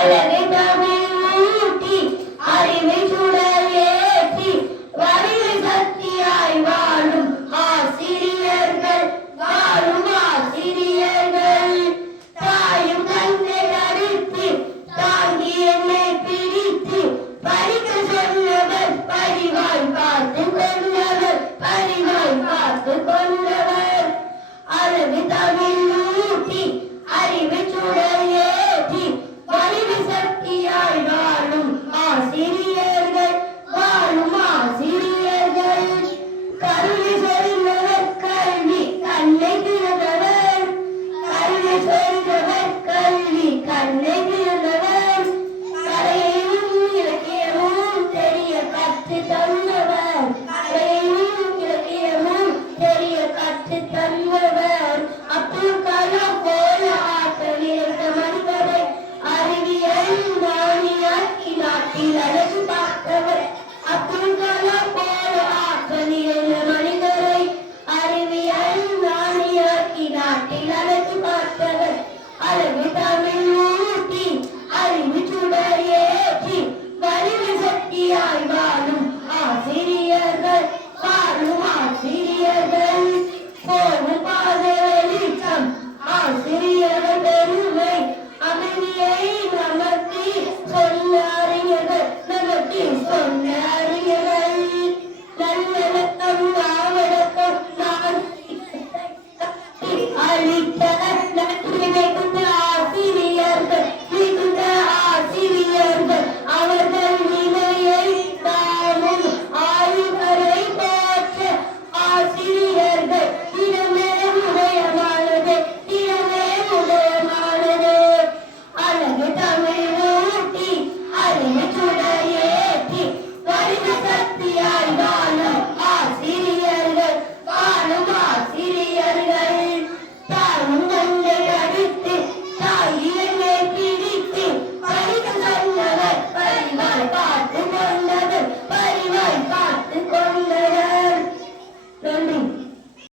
அழகை தமிழ் ஊட்டி அறிவை சுடர் ஏற்றி வலிமை சக்தியாய் வாழும் ஆசிரியர்கள் தாயும் தந்தை அடித்து தாங்கி என்னை பிடித்து படிக்க சொன்னவர் பரிவாய் பார்த்து கொண்டவர் அழகு தமிழ் ஊட்டி அறிவை சுடர் ஏற்றி வலிமை சக்தியாய் வாழும் ஆசிரியர்கள் கல்வி சொன்னவர் கல்வி கண்ணை திறந்தவர் கலையையும் இலக்கியமும் தெரிய கற்று தந்தவர் அப்துல் கலாம் போல ஆற்றல் நிறைந்த மனிதரை அறிவியல் ஞானியாக்கி நாட்டில் அழகு பார்த்தவர் அப்துல் கலாம் போல ஆற்றல் நிறைந்த மனிதரை அறிவியல் ஞானியாக்கி நாட்டில் அழகு பார்த்தவர் அழகு தமிழ் ஊட்டி அறிவு சுடர் ஏற்றி வலிமை சக்தியாய் வாழும் ஆசிரியர்கள் போகும் பாதை வெளிச்சம் ஆசிரியர்கள் பெருமை அமைதியை நமக்கு சொன்ன அறிஞர்கள் நல்லடக்கம் நாவடக்கம் அளித்த நன்றினை